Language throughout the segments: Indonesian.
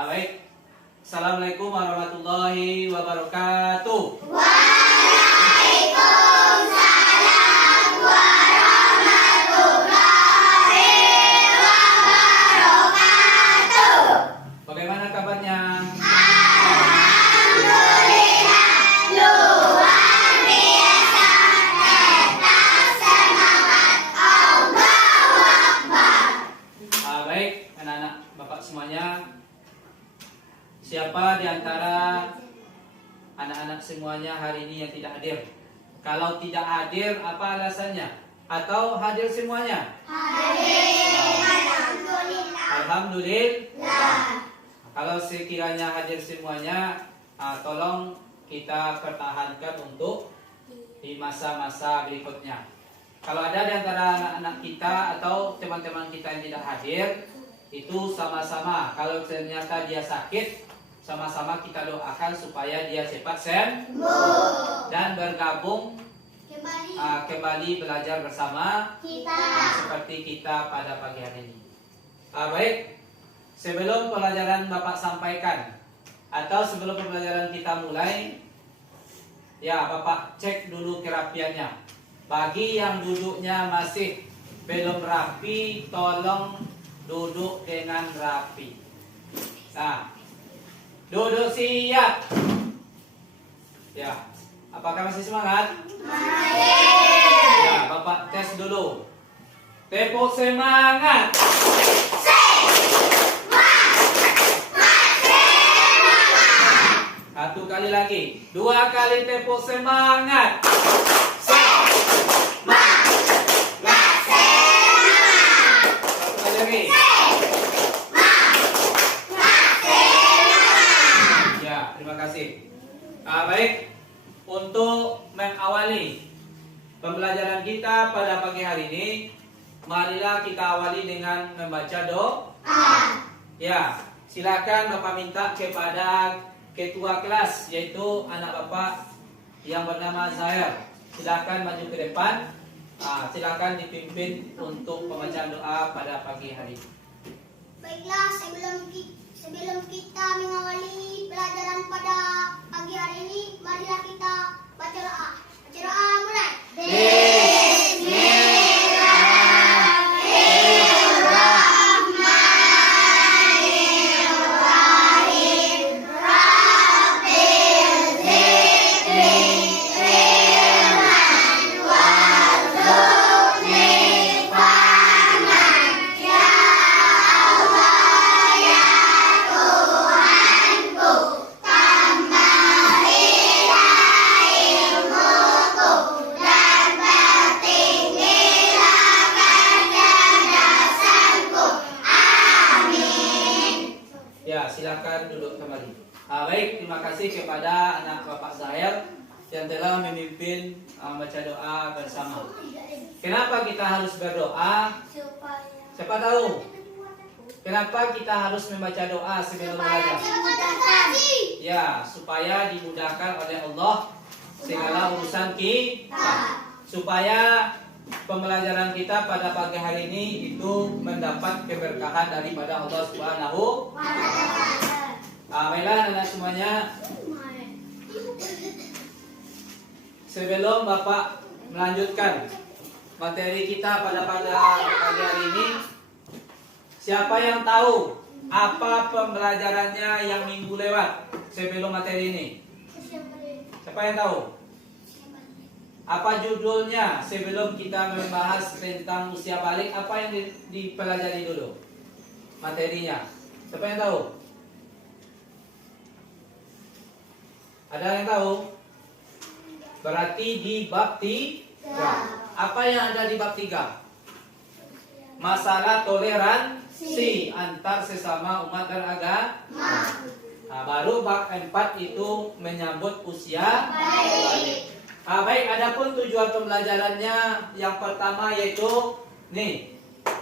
Baik. Assalamualaikum warahmatullahi wabarakatuh. Waalaikumsalam warahmatullahi wabarakatuh. Bagaimana kabarnya? Alhamdulillah, luar biasa, tetap semangat, Allahu Akbar. Baik, anak-anak Bapak semuanya. Siapa di antara anak-anak semuanya hari ini yang tidak hadir? Kalau tidak hadir, apa alasannya? Atau hadir semuanya? Hadir, alhamdulillah. Alhamdulillah. Kalau sekiranya hadir semuanya, tolong kita pertahankan untuk di masa-masa berikutnya. Kalau ada di antara anak-anak kita atau teman-teman kita yang tidak hadir, itu sama-sama. Kalau ternyata dia sakit, sama-sama kita doakan supaya dia cepat sembuh dan bergabung kembali belajar bersama seperti kita pada pagi hari ini. Baik, sebelum pelajaran Bapak sampaikan atau sebelum pembelajaran kita mulai, ya Bapak cek dulu kerapiannya. Bagi yang duduknya masih belum rapi, tolong duduk dengan rapi. Nah, duduk siap. Ya, apakah masih semangat? Ya, Bapak tes dulu. Tepuk semangat. Satu kali lagi. Dua kali tepuk semangat. Satu kali lagi. Ya, terima kasih. Baik, untuk mengawali pembelajaran kita pada pagi hari ini, marilah kita awali dengan membaca doa. Ya, silakan Bapak minta kepada ketua kelas, yaitu anak Bapak yang bernama Zahir. Silakan maju ke depan. Silakan dipimpin untuk pembacaan doa pada pagi hari ini. Baiklah, sebelum kita mengawali pelajaran pada pagi hari ini, marilah kita baca doa. Baca doa mulai. Bismillahirrahmanirrahim. Rabbil zidni ilman warzuqni fahman. Ya Allah, ya Tuhanku, tambahilah ilmuku dan pertinggilah kecerdasanku. Amin. Ya, silakan duduk kembali. Baik, terima kasih kepada anak Bapak Zahir yang telah memimpin baca doa bersama. Kenapa kita harus berdoa? Siapa tahu? Kenapa kita harus membaca doa sebelum belajar? Ya, supaya dimudahkan oleh Allah segala urusan kita. Supaya pembelajaran kita pada pagi hari ini itu mendapat keberkahan daripada Allah Subhanahu. Baiklah anak semuanya, sebelum Bapak melanjutkan materi kita pada pagi hari ini, siapa yang tahu apa pembelajarannya yang minggu lewat sebelum materi ini? Siapa yang tahu? Apa judulnya sebelum kita membahas tentang usia balik? Apa yang dipelajari dulu? Materinya. Siapa yang tahu? Ada yang tahu? Berarti di bab 3. Apa yang ada di bab 3? Masalah toleransi antar sesama umat beragama. Baru bab 4 itu menyambut usia balik. Baik, adapun tujuan pembelajarannya yang pertama yaitu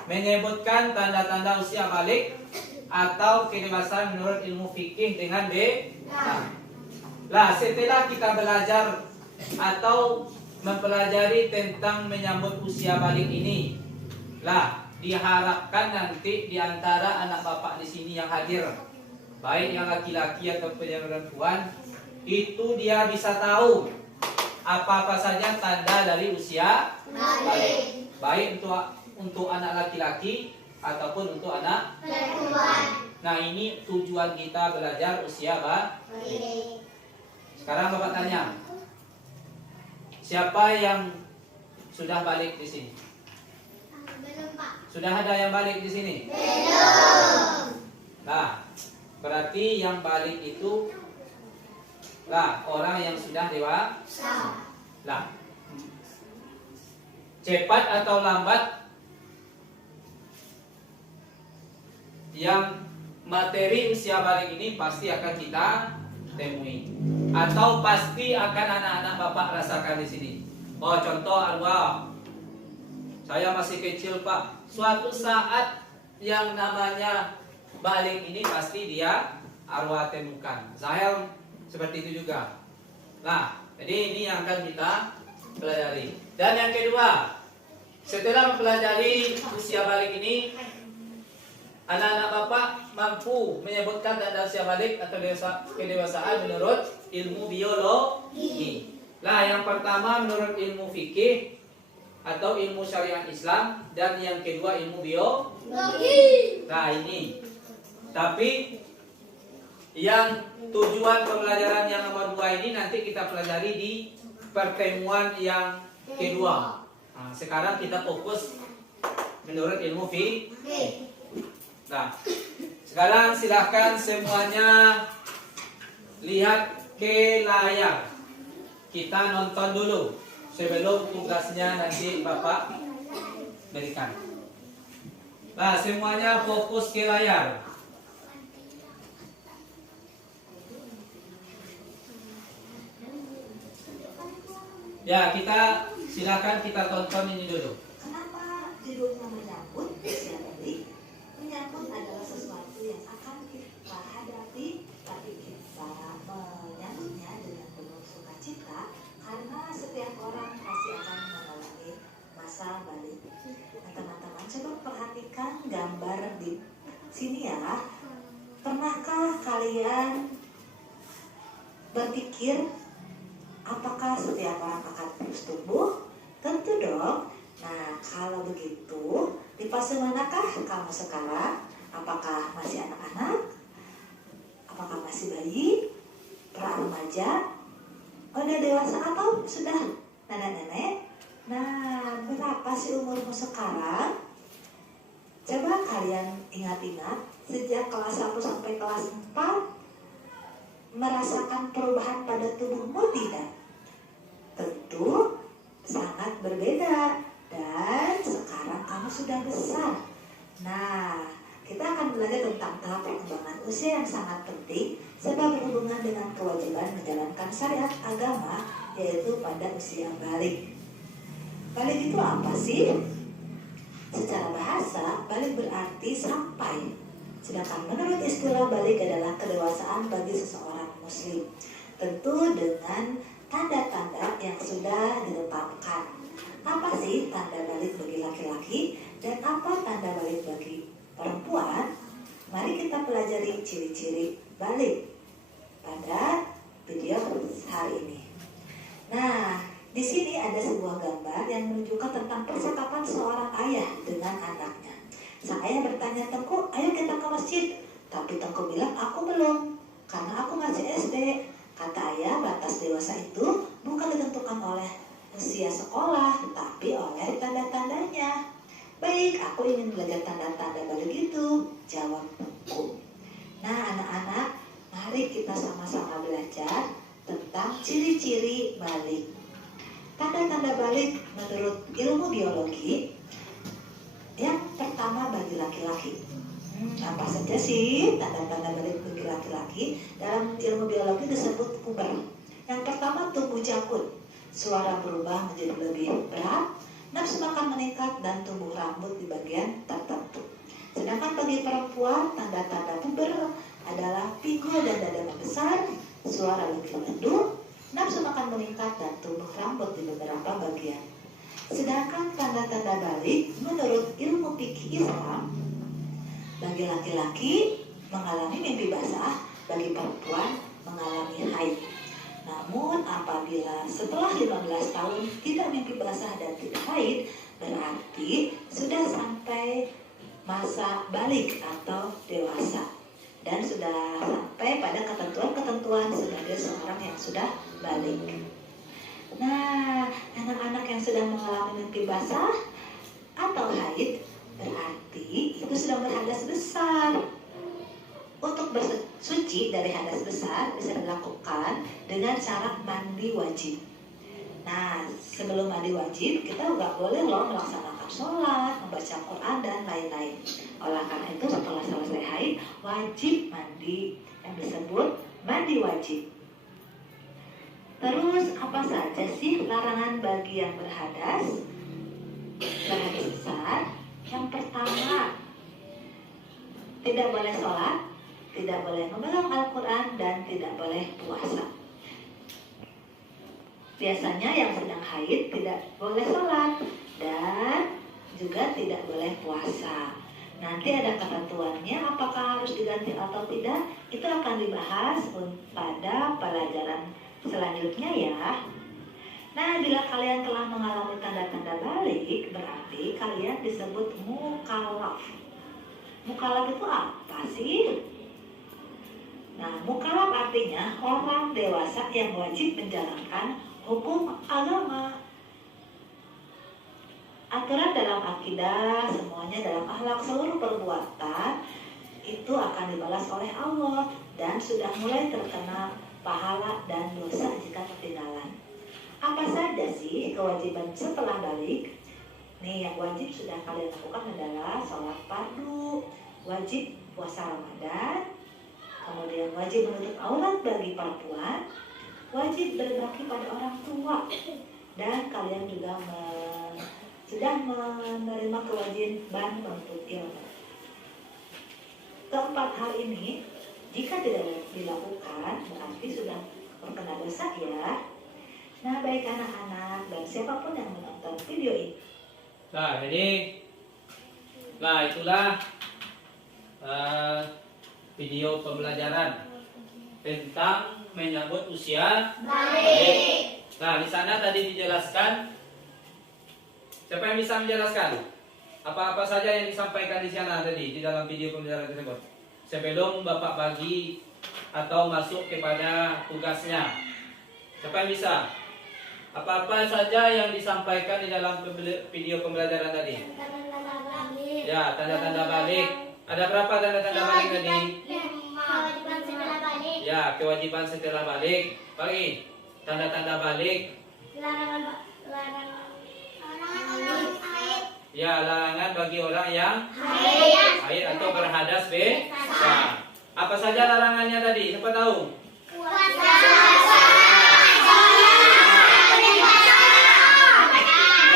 menyebutkan tanda-tanda usia balik atau kedewasaan menurut ilmu fikih dengan Lah, setelah kita belajar atau mempelajari tentang menyambut usia balik ini, lah diharapkan nanti di antara anak bapak di sini yang hadir baik yang laki-laki ataupun yang perempuan, itu dia bisa tahu apa-apa saja tanda dari usia balik. Baik untuk anak laki-laki ataupun untuk anak perempuan. Nah, ini tujuan kita belajar usia balik. Sekarang Bapak tanya, siapa yang sudah balik di sini? Belum, Pak. Sudah ada yang balik di sini? Belum. Nah, berarti yang balik itu orang yang sudah dewasa. Lah, cepat atau lambat yang materi usia balik ini pasti akan kita temui, atau pasti akan anak-anak Bapak rasakan di sini. Oh, contoh arwah, saya masih kecil Pak, suatu saat yang namanya balik ini pasti dia arwah temukan. Zahel seperti itu juga. Nah, jadi ini yang akan kita pelajari. Dan yang kedua, setelah mempelajari usia balik ini, anak-anak Bapak mampu menyebutkan tanda usia balik atau kedewasaan menurut ilmu biologi. Nah, yang pertama menurut ilmu fikih atau ilmu syariat Islam, dan yang kedua ilmu biologi. Nah, ini. Tapi yang tujuan pembelajaran yang nomor 2 ini nanti kita pelajari di pertemuan yang kedua. Nah, sekarang kita fokus menurut ilmu fikih. Nah, sekarang silahkan semuanya lihat ke layar. Kita nonton dulu sebelum tugasnya nanti Bapak berikan. Nah, semuanya fokus ke layar. Ya, silakan kita tonton ini dulu. Kenapa judulnya menyambut usia balik? Menyambut adalah sesuatu yang akan kita hadapi, tapi kita menyambutnya dengan penuh sukacita karena setiap orang pasti akan mengalami masa balik. Nah, teman-teman coba perhatikan gambar di sini ya. Pernahkah kalian berpikir apakah setiap orang akan terus tumbuh? Tentu dong. Nah, kalau begitu, di fase manakah kamu sekarang? Apakah masih anak-anak? Apakah masih bayi? Pra remaja? Udah dewasa atau sudah nenek-nenek? Nah, berapa sih umurmu sekarang? Coba kalian ingat-ingat, sejak kelas 1 sampai kelas 4, merasakan perubahan pada tubuhmu tidak? Tentu sangat berbeda. Dan sekarang kamu sudah besar. Nah, kita akan belajar tentang tahap perkembangan usia yang sangat penting sebab berhubungan dengan kewajiban menjalankan syariat agama, yaitu pada usia balik. Balik itu apa sih? Secara bahasa, balik berarti sampai. Sedangkan menurut istilah balik adalah kedewasaan bagi seseorang muslim. Tentu dengan tanda-tanda yang sudah ditetapkan. Apa sih tanda balik bagi laki-laki dan apa tanda balik bagi perempuan? Mari kita pelajari ciri-ciri balik pada video hari ini. Nah, di sini ada sebuah gambar yang menunjukkan tentang percakapan seorang ayah dengan anaknya. Sang ayah bertanya, "Tengku, ayo kita ke masjid." Tapi Tengku bilang, "Aku belum, karena aku masih SD." Kata ayah, batas dewasa itu bukan ditentukan oleh usia sekolah, tetapi oleh tanda-tandanya. "Baik, aku ingin belajar tanda-tanda balik itu," jawab Tengku. Nah, anak-anak, mari kita sama-sama belajar tentang ciri-ciri balik. Tanda-tanda balik menurut ilmu biologi, yang pertama bagi laki-laki. Apa saja sih tanda-tanda balik bagi laki-laki? Dalam ilmu biologi disebut puber. Yang pertama, tumbuh jakun, suara berubah menjadi lebih berat, nafsu makan meningkat, dan tumbuh rambut di bagian tertentu. Sedangkan bagi perempuan, tanda-tanda puber adalah pinggul dan dada membesar, suara lebih merdu, nafsu makan meningkat, dan tumbuh rambut di beberapa bagian. Sedangkan tanda-tanda balik menurut ilmu fikih Islam, bagi laki-laki mengalami mimpi basah bagi perempuan mengalami haid. Namun apabila setelah 15 tahun tidak mimpi basah dan tidak haid, berarti sudah sampai masa balik atau dewasa dan sudah sampai pada ketentuan-ketentuan sebagai seorang yang sudah balik. Nah, anak-anak yang sudah mengalami mimpi basah atau haid berarti itu sudah berhadas besar. Untuk bersuci dari hadas besar bisa dilakukan dengan cara mandi wajib. Nah, sebelum mandi wajib kita nggak boleh loh melaksanakan sholat, membaca Quran dan lain-lain. Oleh karena itu setelah selesai haid wajib mandi yang disebut mandi wajib. Terus apa saja sih larangan bagi yang berhadas besar? Yang pertama, tidak boleh sholat, tidak boleh memegang Al-Quran, dan tidak boleh puasa. Biasanya yang sedang haid tidak boleh sholat dan juga tidak boleh puasa. Nanti ada ketentuannya apakah harus diganti atau tidak. Itu akan dibahas pada pelajaran selanjutnya ya. Nah, bila kalian telah mengalami tanda-tanda balik, berarti kalian disebut mukallaf. Mukallaf itu apa sih? Nah, mukallaf artinya orang dewasa yang wajib menjalankan hukum agama. Aturan dalam akidah, semuanya dalam akhlak, seluruh perbuatan itu akan dibalas oleh Allah dan sudah mulai terkena pahala dan dosa jika ketinggalan. Apa saja sih kewajiban setelah balik? Nih, yang wajib sudah kalian lakukan adalah sholat fardu, wajib puasa Ramadan, kemudian wajib menutup aurat bagi perempuan, wajib berbakti pada orang tua, dan kalian juga sudah menerima kewajiban menuntut ilmu. Keempat hal ini jika tidak dilakukan berarti sudah terkena dosa ya. Nah, baik anak-anak dan siapapun yang menonton video ini. Nah, itulah video pembelajaran tentang menyambut usia balik. Nah, di sana tadi dijelaskan. Siapa yang bisa menjelaskan? Apa-apa saja yang disampaikan di sana tadi di dalam video pembelajaran tersebut? Sebelum Bapak bagi atau masuk kepada tugasnya. Siapa yang bisa? Apa-apa saja yang disampaikan di dalam video pembelajaran tadi? Ya, tanda-tanda balik. Ada berapa tanda-tanda balik tadi? Kewajiban setelah balik. Ya, kewajiban setelah balik. Bagi tanda-tanda balik. Larangan orang haid. Ya, larangan bagi orang yang haid atau berhadas besar. Apa saja larangannya tadi? Siapa tahu? Puasa.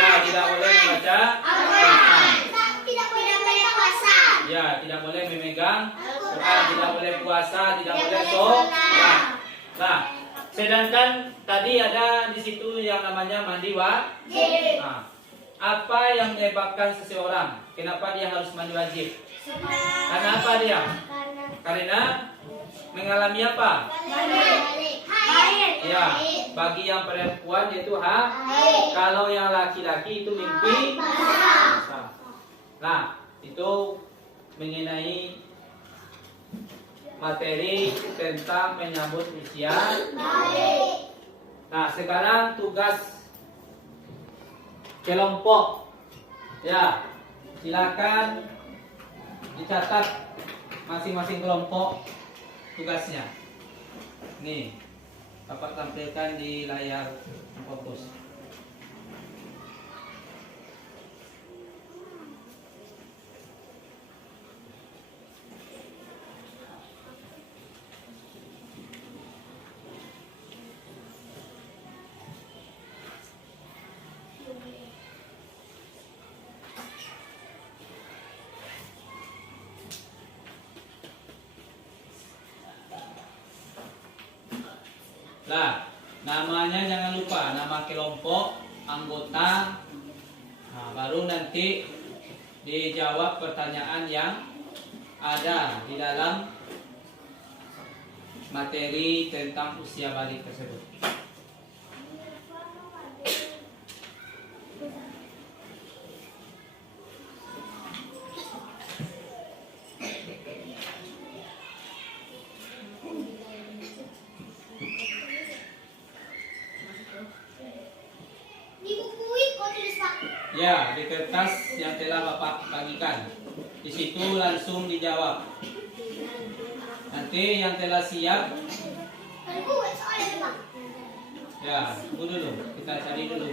Ya, tidak boleh membaca Al-Quran. Tidak boleh puasa. Ya, tidak boleh memegang Quran, tidak boleh puasa, tidak boleh sholat. Nah, sedangkan tadi ada di situ yang namanya mandi wajib. Nah, apa yang menyebabkan seseorang? Kenapa dia harus mandi wajib? Karena apa dia? Karena mengalami apa? Haid. Ya, bagi yang perempuan itu haid. Kalau yang laki-laki itu mimpi basah. Nah, itu mengenai materi tentang menyambut usia balik. Nah, sekarang tugas kelompok. Ya, silakan dicatat masing-masing kelompok tugasnya. Nih, Bapak tampilkan di layar fokus. Nah, namanya jangan lupa, nama kelompok, anggota. Nah, baru nanti dijawab pertanyaan yang ada di dalam materi tentang usia balik tersebut. Di buku kok tulis Pak? Ya, di kertas yang telah Bapak bagikan. Di situ langsung dijawab. Nanti yang telah siap, Kan gue soalnya Pak. ya, tunggu dulu. Kita cari dulu.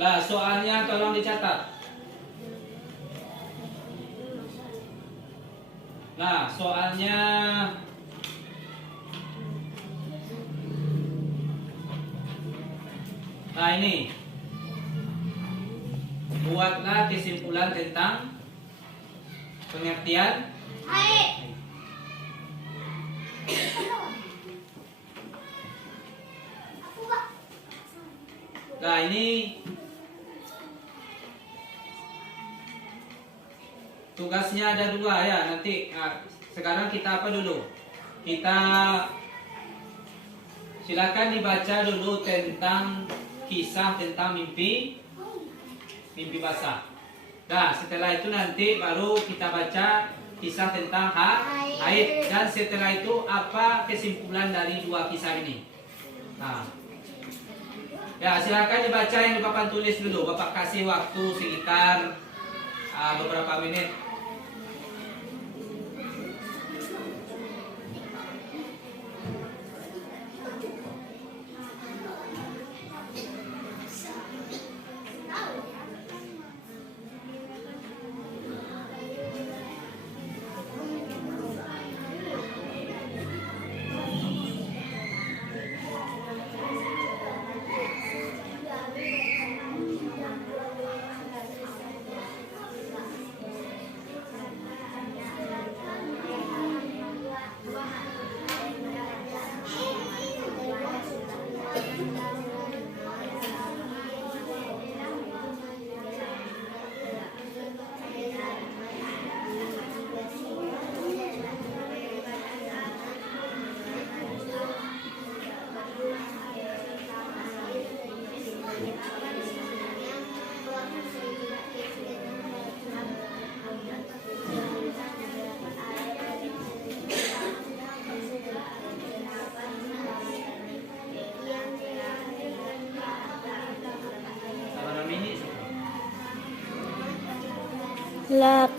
Lah, soalnya tolong dicatat. Nah, soalnya nah ini. Buatlah kesimpulan tentang pengertian. Hai. Aku Pak. Nah, ini tugasnya ada dua ya. Nanti sekarang kita apa dulu? Kita silakan dibaca dulu tentang kisah tentang mimpi basah. Nah, setelah itu nanti baru kita baca kisah tentang haid. Dan setelah itu apa kesimpulan dari dua kisah ini? Nah, ya silakan dibaca yang Bapak tulis dulu. Bapak kasih waktu sekitar beberapa menit.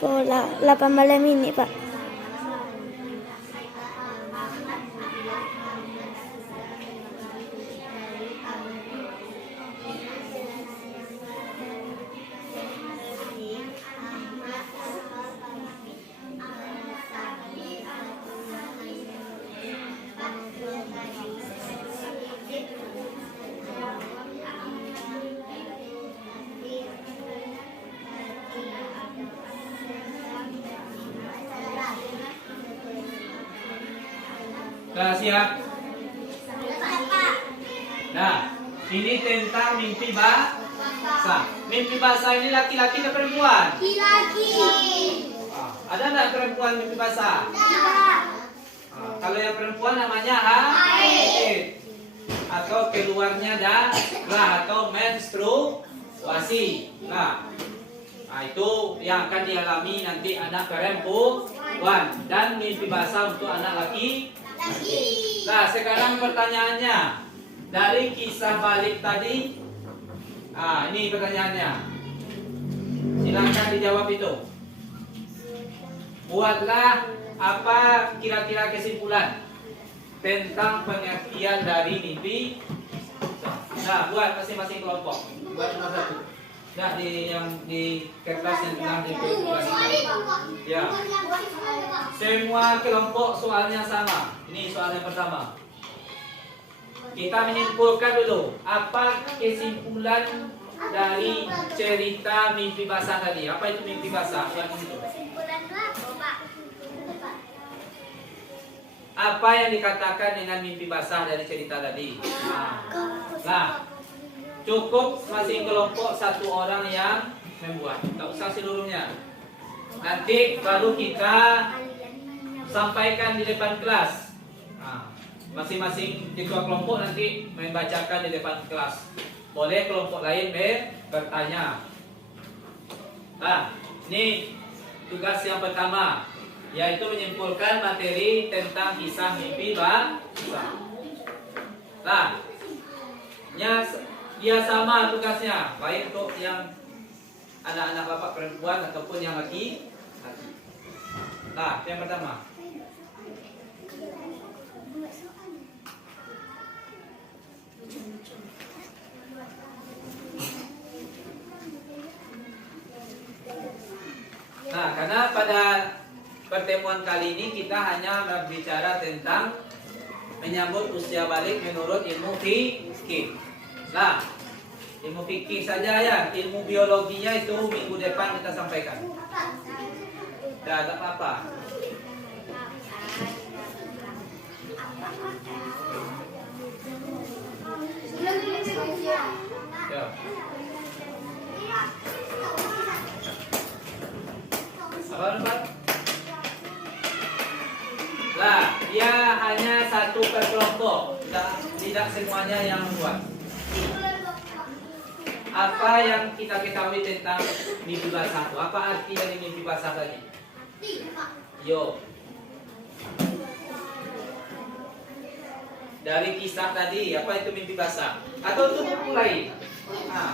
Po, 8 malam ini, Pak. Sudah siap? Nah, ini tentang mimpi basah. Mimpi basah ini laki-laki atau perempuan? Laki-laki. Ada nggak perempuan mimpi basah? Kalau yang perempuan namanya haid. Atau keluarnya darah atau menstruasi. Nah, itu yang akan dialami nanti anak perempuan. Dan mimpi basah untuk anak laki. Nah, sekarang pertanyaannya, dari kisah balik tadi, ini pertanyaannya. Silakan dijawab itu. Buatlah apa kira-kira kesimpulan tentang pengertian dari mimpi? Nah, buat masing-masing kelompok. Buat nomor 1. Nah, di kertas yang tengah ya. Semua kelompok soalnya sama. Ini soal yang pertama. Kita menyimpulkan dulu apa kesimpulan dari cerita mimpi basah tadi. Apa itu mimpi basah? Apa yang dikatakan dengan mimpi basah dari cerita tadi? Nah, cukup masing kelompok satu orang yang membuat. Tak usah seluruhnya. Nanti baru kita sampaikan di depan kelas. Masing-masing ketua kelompok nanti membacakan di depan kelas. Boleh kelompok lain bertanya. Nah, ini tugas yang pertama, yaitu menyimpulkan materi tentang kisah mimpi basah. Nah, dia sama tugasnya, baik untuk yang anak-anak bapak perempuan ataupun yang laki. Nah, yang pertama. Nah, karena pada pertemuan kali ini kita hanya berbicara tentang menyambut usia balik menurut ilmu fikih. Nah, ilmu fikih saja ya, ilmu biologinya itu minggu depan kita sampaikan. Tidak ada apa-apa. Ya. Apa Pak? Nah, dia hanya satu per kelompok, tidak semuanya yang membuat. Apa yang kita ketahui tentang mimpi basah itu? Apa arti dari mimpi basah tadi? Yo. Dari kisah tadi, apa itu mimpi basah? Atau itu buku lain? Nah.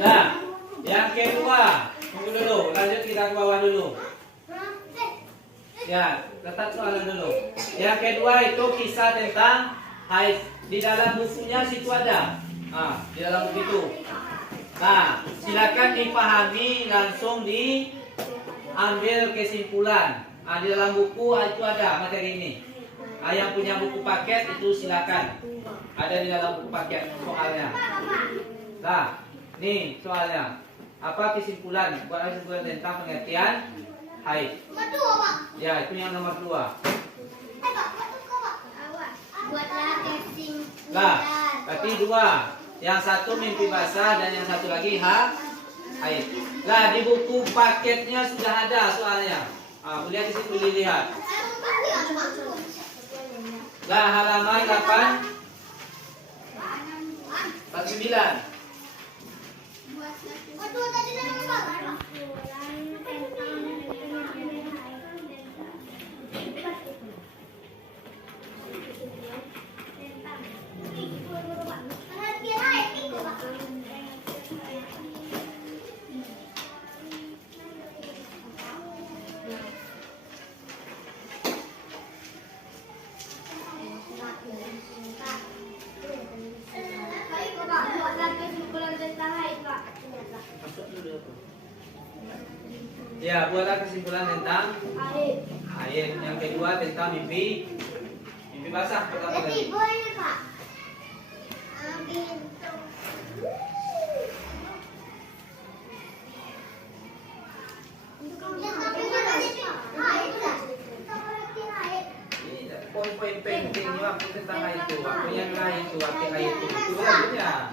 Nah, yang kedua, tunggu dulu, lanjut kita ke bawah dulu. Ya, letak soalan dulu. Yang kedua itu kisah tentang haid. Di dalam bukunya situ ada. Di dalam buku itu. Nah, silakan dipahami, langsung diambil kesimpulan. Di dalam buku itu ada materi ini. Yang punya buku paket itu silakan. Ada di dalam buku paket soalnya. Nah, nih soalnya. Apa kesimpulan? Buat kesimpulan tentang pengertian haid. Ya, itu yang nomor 2. Buatlah kesimpulan. Lah, berarti 2. Yang satu mimpi basah dan yang satu lagi haid. Lah, di buku paketnya sudah ada soalnya. Boleh di situ dilihat. Lah, halaman 89. Ya, buatlah kesimpulan tentang haid. Yang kedua tentang mimpi basah pertama tadi. Boleh, Pak. Poin-poin penting ini waktu tentang itu, waktu yang lain itu, waktu lain itu lainnya.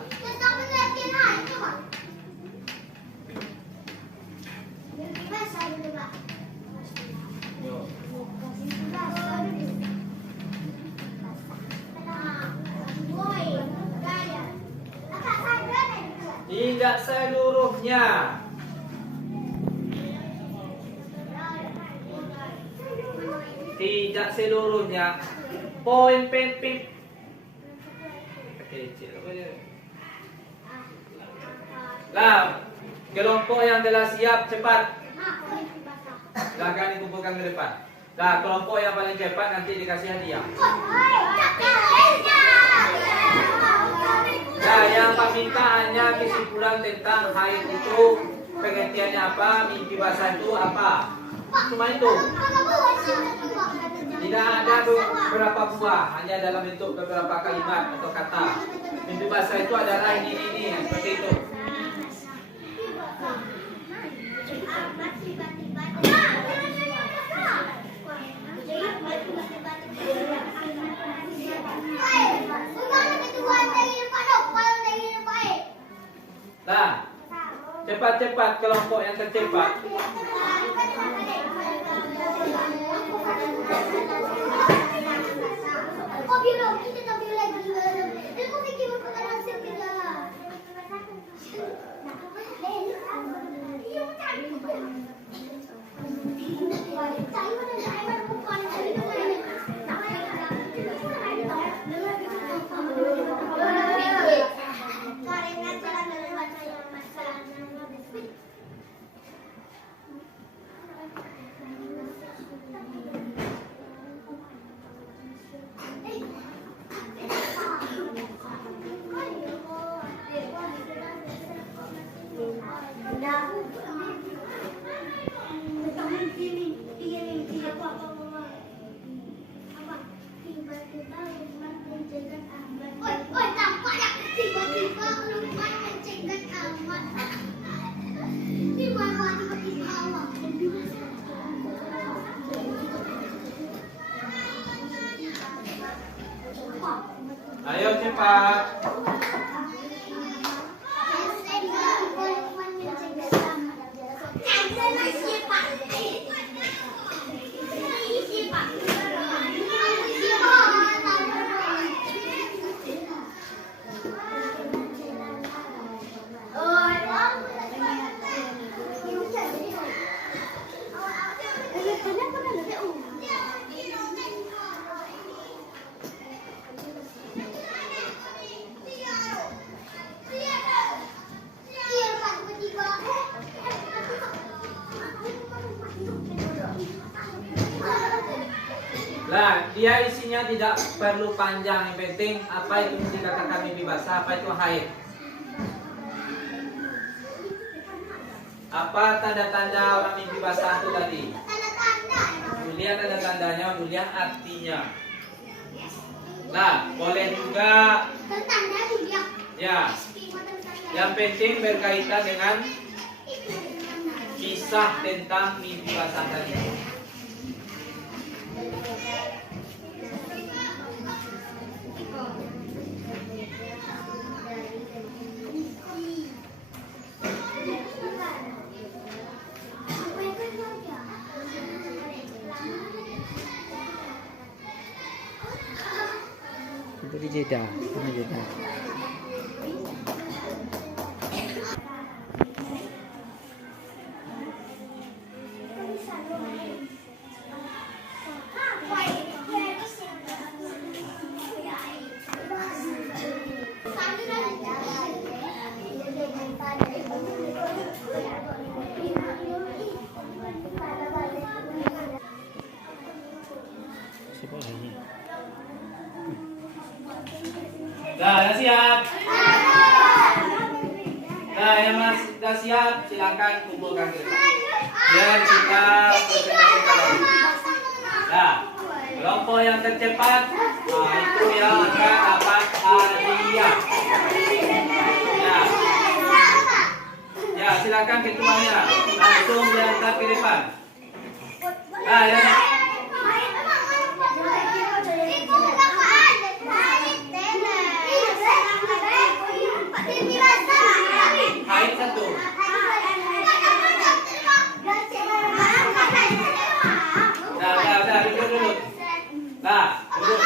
Tidak seluruhnya. Tidak seluruhnya. Poin penting. Lah, kelompok yang telah siap cepat. Silakan dikumpulkan ke depan. Nah, kelompok yang paling cepat nanti dikasih hadiah. Nah, yang Pak minta hanya kesimpulan tentang haid itu pengertiannya apa, mimpi basah itu apa. Cuma itu. Tidak ada beberapa buah, hanya dalam bentuk beberapa kalimat atau kata. Mimpi basah itu adalah ini, seperti itu. Nah, cepat-cepat kelompok yang tercepat. Ayo cepat. Nah, dia isinya tidak perlu panjang, yang penting apa itu dikatakan mimpi basah, apa itu haid. Apa tanda-tanda orang mimpi basah itu tadi? Mulia tanda-tandanya, mulia artinya. Nah, boleh juga ya. Yang penting berkaitan dengan kisah tentang mimpi basah tadi. Itu jeda, mana jeda? Nah, yang siap. Nah, yang masih sudah siap, silakan kumpulkan diri. Biar kita presentasikan lagi. Nah, kelompok yang tercepat, nah, itu yang akan dapat hadiah. Ya, silakan ketuanya langsung diantar ke depan. Nah, yang haid satu. Nah, duduk. Nah, duduk.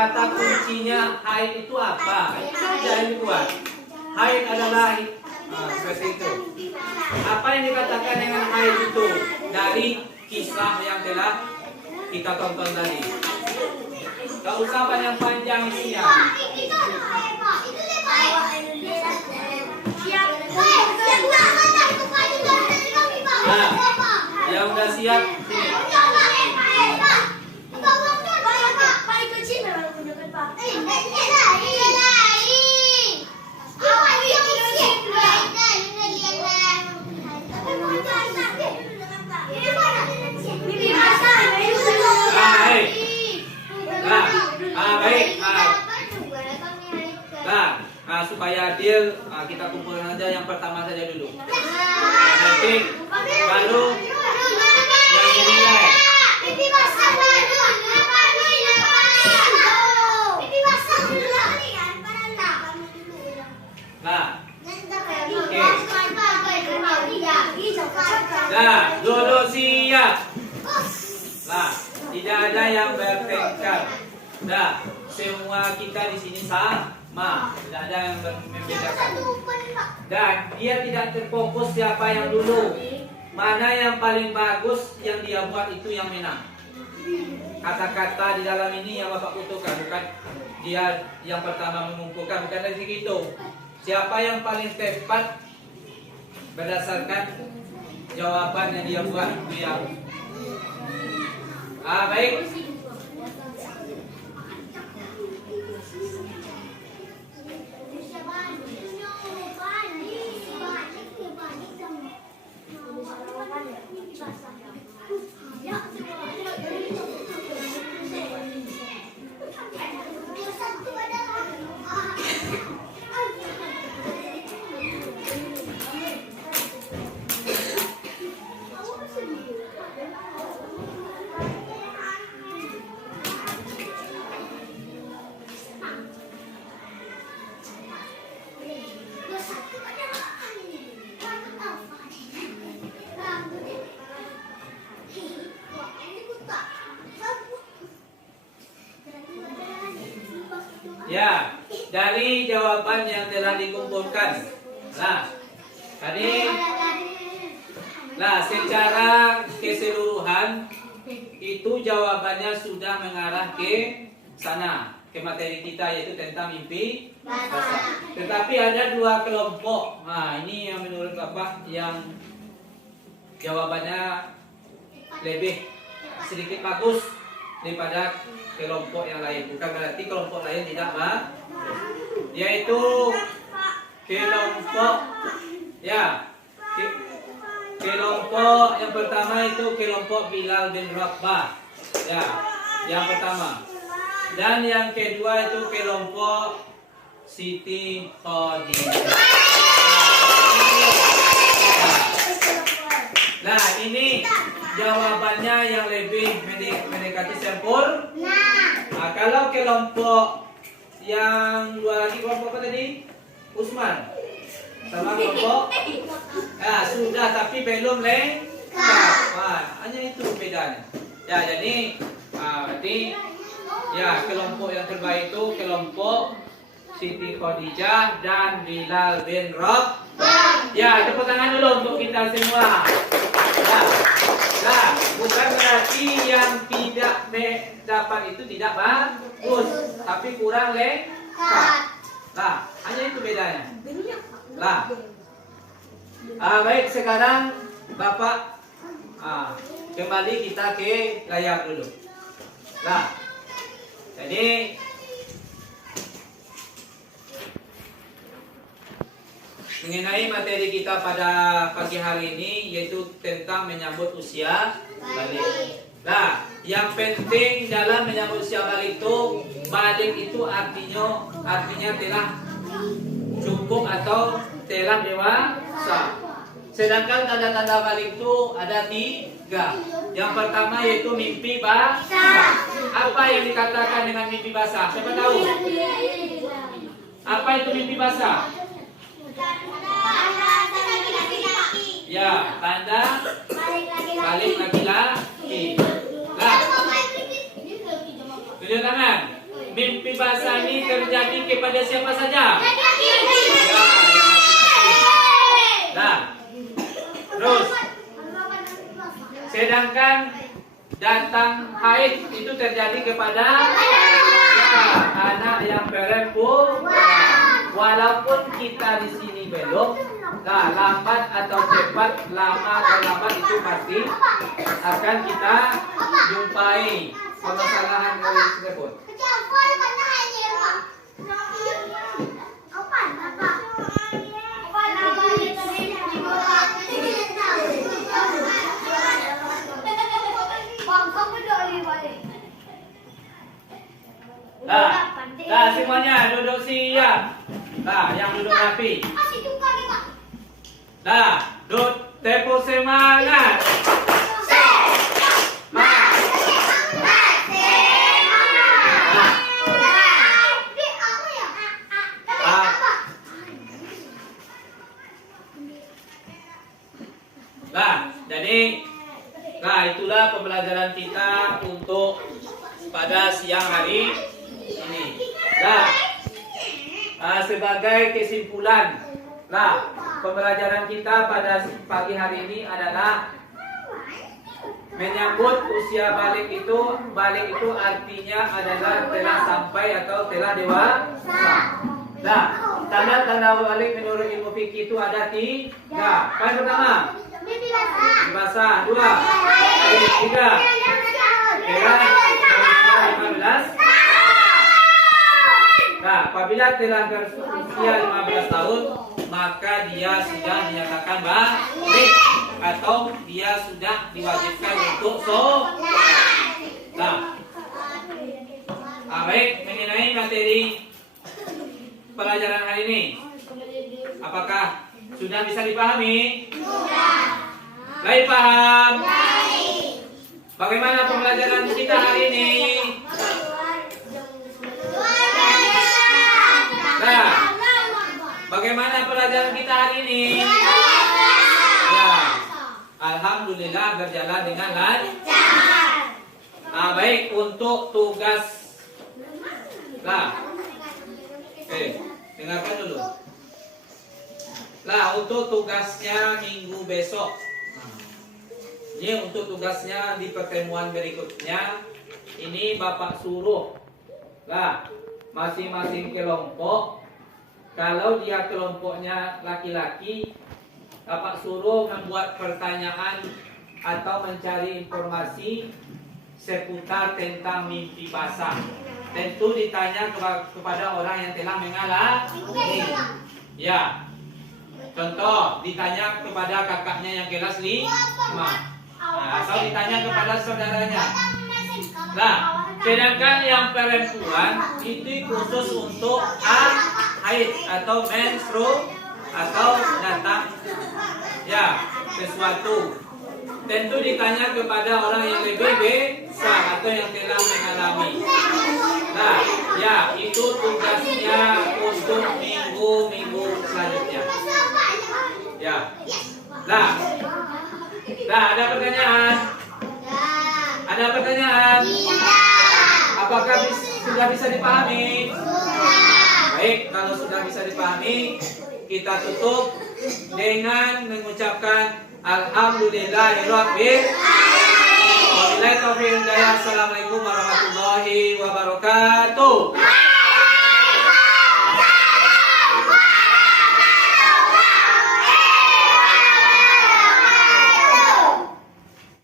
kata kuncinya haid itu apa? Jangan dibuat. Haid adalah seperti itu. Apa yang dikatakan dengan haid itu? Dari kisah yang telah kita tonton tadi. Gak usah panjang-panjang isinya. Nah, yang udah siap sini. Nah, supaya adil, kita kumpulkan aja yang pertama saja dulu. Nanti baru yang dinilai. Nah, nah, duduk siap. Nah, tidak ada yang bertengkar. Nah, semua kita di sini sama, tidak ada yang membedakan. Dan dia tidak terfokus siapa yang dulu. Mana yang paling bagus yang dia buat itu yang menang. Kata-kata di dalam ini yang Bapak butuhkan, bukan dia yang pertama mengumpulkan, bukan dari segitu. Siapa yang paling tepat berdasarkan jawaban yang dia buat itu yang baik. Ya, dari jawaban yang telah dikumpulkan. Nah, tadi secara keseluruhan itu jawabannya sudah mengarah ke sana, ke materi kita yaitu tentang mimpi basah. Tetapi ada dua kelompok. Nah, ini yang menurut Bapak yang jawabannya lebih sedikit bagus daripada kelompok yang lain. Bukan berarti kelompok lain tidak bagus, yaitu kelompok kelompok yang pertama itu kelompok Bilal bin Rabah, ya, yang pertama. Dan yang kedua itu kelompok Siti Khadijah. Nah, ini jawabannya yang lebih mendekati sempurna. Nah, kalau kelompok yang dua lagi, kelompok apa tadi? Usman sama kelompok sudah tapi belum lengkap. Hanya itu bedanya. Ya, jadi berarti ya kelompok yang terbaik itu kelompok Siti Khadijah dan Bilal bin Rabah. Ya, tepuk tangan dulu untuk kita semua. Nah, bukan berarti yang tidak dapat itu tidak bagus, tapi kurang lengkap. Nah, hanya itu bedanya. Nah, baik, sekarang Bapak kembali kita ke layar dulu. Nah, jadi mengenai materi kita pada pagi hari ini yaitu tentang menyambut usia balik. Nah, yang penting dalam menyambut usia balik itu artinya telah cukup atau telah dewasa. Sedangkan tanda-tanda balik itu ada 3. Yang pertama yaitu mimpi basah. Apa yang dikatakan dengan mimpi basah? Siapa tahu? Apa itu mimpi basah? Ya, tanda balik laki-laki. Nah, tunjuk tangan. mimpi basah ini terjadi kepada siapa saja? Nah, terus sedangkan datang haid itu terjadi kepada anak yang perempuan. Walaupun kita di sini belum, nah lambat atau cepat, lama atau lambat itu pasti akan kita jumpai permasalahan tersebut. Nah, semuanya duduk siap. Nah, yang duduk rapi. Nah, duduk tempo semangat. Nah, jadi, nah itulah pembelajaran kita untuk pada siang hari ini. Nah, sebagai kesimpulan, nah pembelajaran kita pada pagi hari ini adalah menyambut usia balik itu artinya adalah telah sampai atau telah dewasa. Nah, tanda-tanda balik menurut ilmu fikih itu ada 3. Poin pertama, basah. 2, 3, telah 15. Nah, apabila telah berusia 15 tahun, maka dia sudah dinyatakan balik atau dia sudah diwajibkan untuk sholat. Nah, baik, mengenai materi pelajaran hari ini, apakah sudah bisa dipahami? Baik, paham? Bagaimana pembelajaran kita hari ini? Nah, bagaimana pelajaran kita hari ini? Ya, alhamdulillah berjalan dengan lancar. Baik, untuk tugas. Nah, dengarkan dulu. Nah, untuk tugasnya minggu besok. Ini untuk tugasnya di pertemuan berikutnya. Ini Bapak suruh. Nah, masing-masing kelompok, kalau dia kelompoknya laki-laki, Bapak suruh membuat pertanyaan atau mencari informasi seputar tentang mimpi basah. Tentu ditanya kepada orang yang telah mengalami. Ya, contoh ditanya kepada kakaknya yang kelas 5. Atau ditanya kepada saudaranya. Nah, sedangkan yang perempuan itu khusus untuk haid atau menstru atau datang sesuatu. Tentu ditanya kepada orang yang lebih besar atau yang telah mengalami. Nah, itu tugasnya untuk minggu selanjutnya. Ya. Nah, ada pertanyaan? Ada pertanyaan? Apakah sudah bisa dipahami? Baik, kalau sudah bisa dipahami, kita tutup dengan mengucapkan alhamdulillahirabbil alamin. Wabillahi taufiq wal hidayah. Assalamualaikum warahmatullahi wabarakatuh.